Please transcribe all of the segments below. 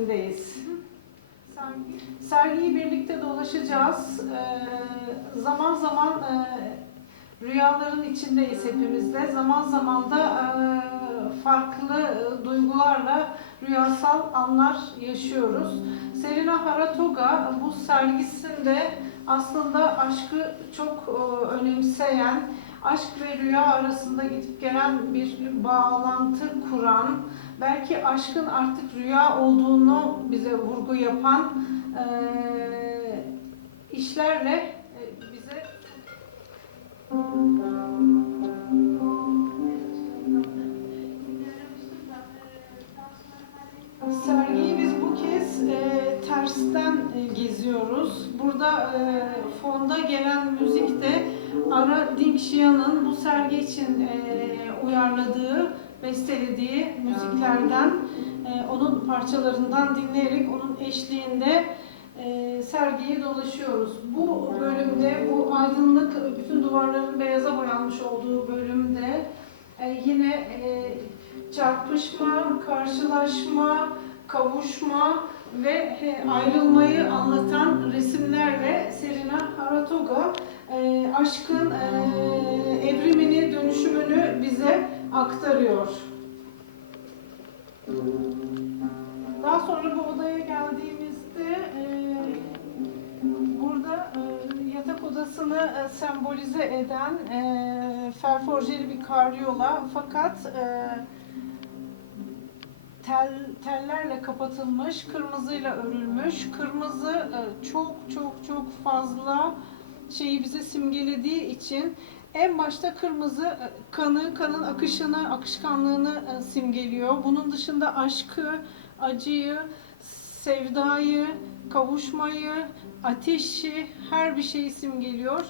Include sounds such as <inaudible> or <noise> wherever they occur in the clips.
Sergisindeyiz. Sergiyi birlikte dolaşacağız. Ee, zaman zaman e, rüyaların içindeyiz hepimiz de. Zaman zaman da e, farklı e, duygularla rüyasal anlar yaşıyoruz. Serena Haratoga bu sergisinde aslında aşkı çok e, önemseyen, aşk ve rüya arasında gidip gelen bir bağlantı kuran, belki aşkın artık rüya olduğunu bize vurgu yapan e, işlerle e, bize Sergiyi biz bu kez e, tersten e, geziyoruz. Burada e, fonda gelen müzik de Ara Dinkşiyan'ın bu sergi için e, uyarladığı, bestelediği müziklerden, e, onun parçalarından dinleyerek onun eşliğinde e, sergiyi dolaşıyoruz. Bu bölümde, bu aydınlık, bütün duvarların beyaza boyanmış olduğu bölümde e, yine e, çarpışma, karşılaşma, kavuşma ve ayrılmayı anlatan resimlerle Serena Haratoga e, aşkın e, evrimini, dönüşümünü bize aktarıyor. Daha sonra bu odaya geldiğimizde e, burada yatak odasını sembolize eden ferforjeli bir karyola fakat e, tel, tellerle kapatılmış, kırmızıyla örülmüş. Kırmızı e, çok çok çok fazla şeyi bize simgelediği için en başta kırmızı e, kanı, kanın akışını, akışkanlığını e, simgeliyor. Bunun dışında aşkı, acıyı, sevdayı, kavuşmayı, ateşi, her bir şeyi simgeliyor.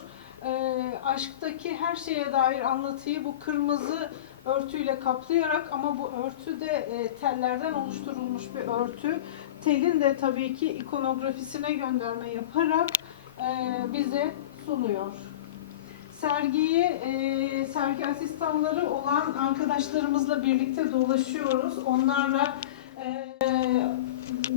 E, aşktaki her şeye dair anlatıyı bu kırmızı örtüyle kaplayarak ama bu örtü de e, tellerden oluşturulmuş bir örtü. Telin de tabii ki ikonografisine gönderme yaparak e, bize sunuyor. Sergiyi e, sergi asistanları olan arkadaşlarımızla birlikte dolaşıyoruz. Onlarla e,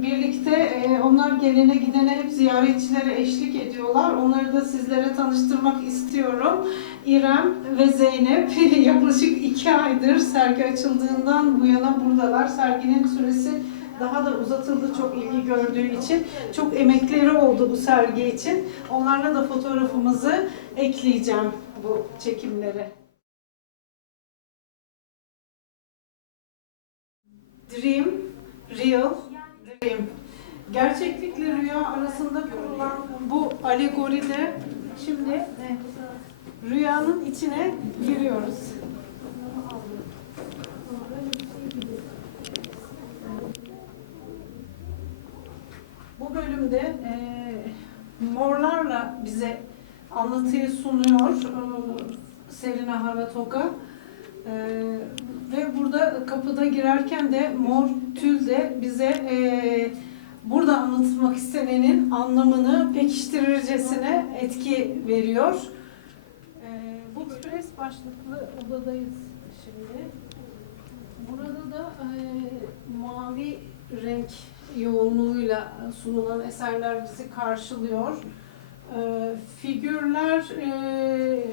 birlikte e, onlar gelene gidene hep ziyaretçilere eşlik ediyorlar. Onları da sizlere tanıştırmak istiyorum. İrem ve Zeynep <laughs> yaklaşık iki aydır sergi açıldığından bu yana buradalar. Serginin süresi daha da uzatıldı çok ilgi gördüğü için. Çok emekleri oldu bu sergi için. Onlarla da fotoğrafımızı ekleyeceğim bu çekimlere. Dream, real. Gerçeklikle rüya arasında kurulan bu alegoride şimdi rüyanın içine giriyoruz. Bu bölümde e, morlarla bize anlatıyı sunuyor e, Serena Haratoga. E, ve burada kapıda girerken de mor tül de bize e, burada anlatılmak istenenin anlamını pekiştirircesine etki veriyor. E, bu ekspres başlıklı odadayız şimdi. Burada da e, mavi renk yoğunluğuyla sunulan eserler bizi karşılıyor. E, figürler e,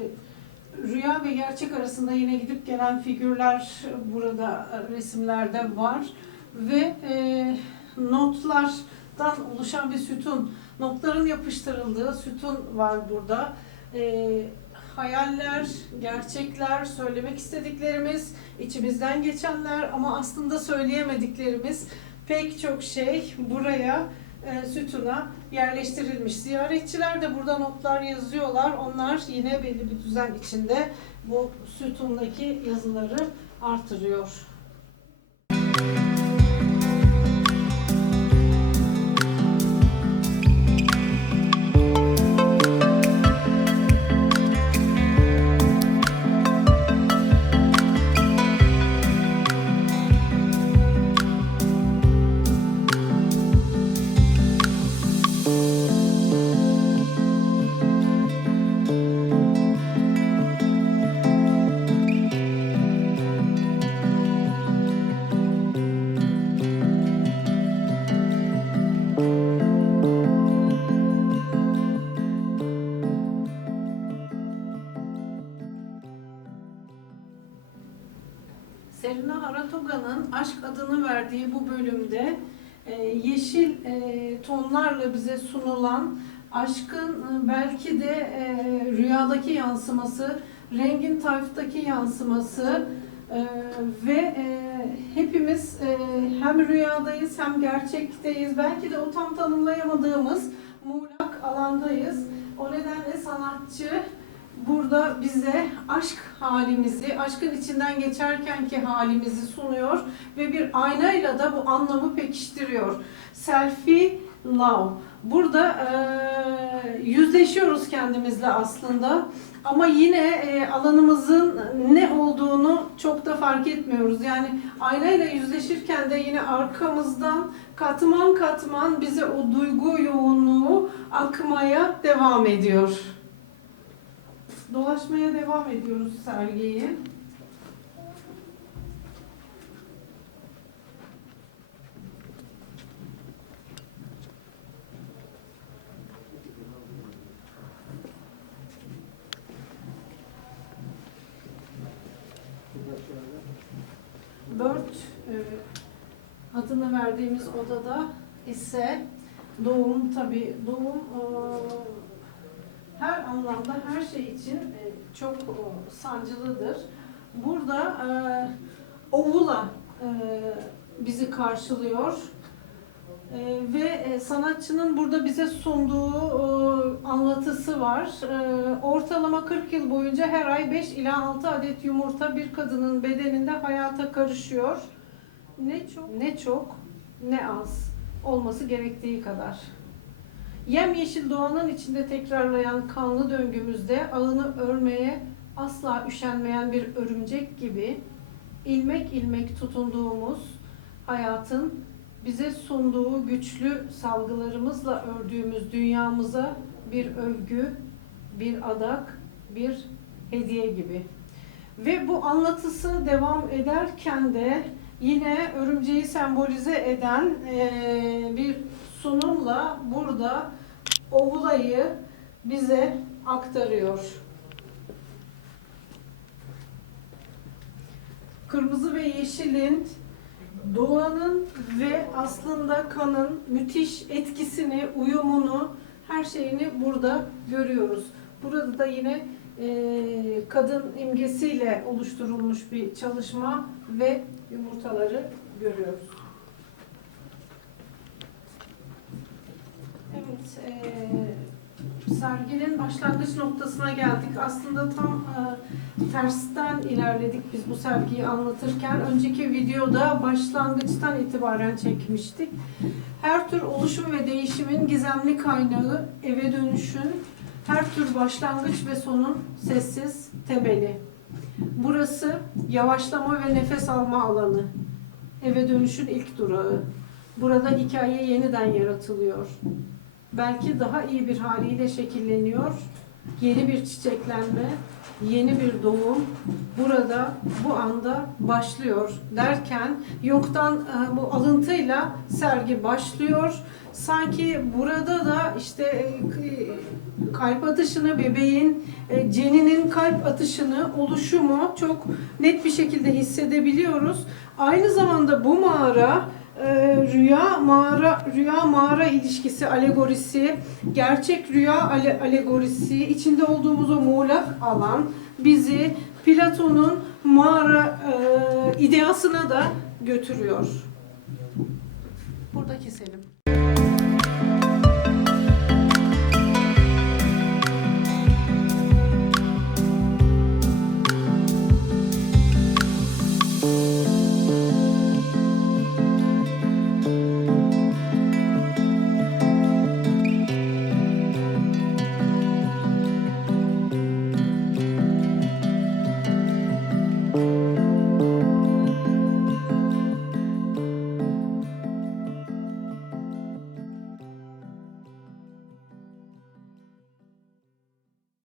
rüya ve gerçek arasında yine gidip gelen figürler burada resimlerde var ve e, notlardan oluşan bir sütun, notların yapıştırıldığı sütun var burada. E, hayaller, gerçekler, söylemek istediklerimiz, içimizden geçenler ama aslında söyleyemediklerimiz pek çok şey buraya e, sütuna yerleştirilmiş. Ziyaretçiler de burada notlar yazıyorlar. Onlar yine belli bir düzen içinde bu sütundaki yazıları artırıyor. Serena Aratoga'nın aşk adını verdiği bu bölümde e, yeşil e, tonlarla bize sunulan aşkın e, belki de rüyadaki yansıması, rengin tayftaki yansıması ve hepimiz hem rüyadayız hem gerçekteyiz. Belki de o tam tanımlayamadığımız muğlak alandayız. O nedenle sanatçı burada bize aşk halimizi, aşkın içinden geçerkenki halimizi sunuyor ve bir aynayla da bu anlamı pekiştiriyor. Selfie love. Burada eee, yüzleşiyoruz kendimizle aslında ama yine eee, alanımızın ne olduğunu çok da fark etmiyoruz. Yani aynayla yüzleşirken de yine arkamızdan katman katman bize o duygu yoğunluğu akmaya devam ediyor. Dolaşmaya devam ediyoruz sergiyi. Bird e, adını verdiğimiz odada ise doğum tabi doğum e, her anlamda her şey için e, çok sancılıdır. Burada e, ovula e, bizi karşılıyor. E, ve sanatçının burada bize sunduğu anlatısı var. Ortalama 40 yıl boyunca her ay 5 ila 6 adet yumurta bir kadının bedeninde hayata karışıyor. Ne çok ne çok ne az olması gerektiği kadar. Yemyeşil doğanın içinde tekrarlayan kanlı döngümüzde ağını örmeye asla üşenmeyen bir örümcek gibi ilmek ilmek tutunduğumuz hayatın bize sunduğu güçlü salgılarımızla ördüğümüz dünyamıza bir övgü, bir adak, bir hediye gibi. Ve bu anlatısı devam ederken de yine örümceği sembolize eden bir sunumla burada ovulayı bize aktarıyor. Kırmızı ve yeşilin doğanın ve aslında kanın müthiş etkisini, uyumunu, her şeyini burada görüyoruz. Burada da yine eee, kadın imgesiyle oluşturulmuş bir çalışma ve yumurtaları görüyoruz. Evet, eee, serginin başlangıç noktasına geldik. Aslında tam eee, tersten ilerledik biz bu sergiyi anlatırken. Önceki videoda başlangıçtan itibaren çekmiştik. Her tür oluşum ve değişimin gizemli kaynağı eve dönüşün, her tür başlangıç ve sonun sessiz temeli. Burası yavaşlama ve nefes alma alanı. Eve dönüşün ilk durağı. Burada hikaye yeniden yaratılıyor. Belki daha iyi bir haliyle şekilleniyor. Yeni bir çiçeklenme, yeni bir doğum burada bu anda başlıyor derken Jung'dan e, bu alıntıyla sergi başlıyor. Sanki burada da işte e, kalp atışını bebeğin e, ceninin kalp atışını oluşumu çok net bir şekilde hissedebiliyoruz. Aynı zamanda bu mağara e, rüya mağara rüya mağara ilişkisi alegorisi, gerçek rüya ale- alegorisi, içinde olduğumuz o muğlak alan bizi Platon'un mağara e, ideasına da götürüyor. Burada keselim.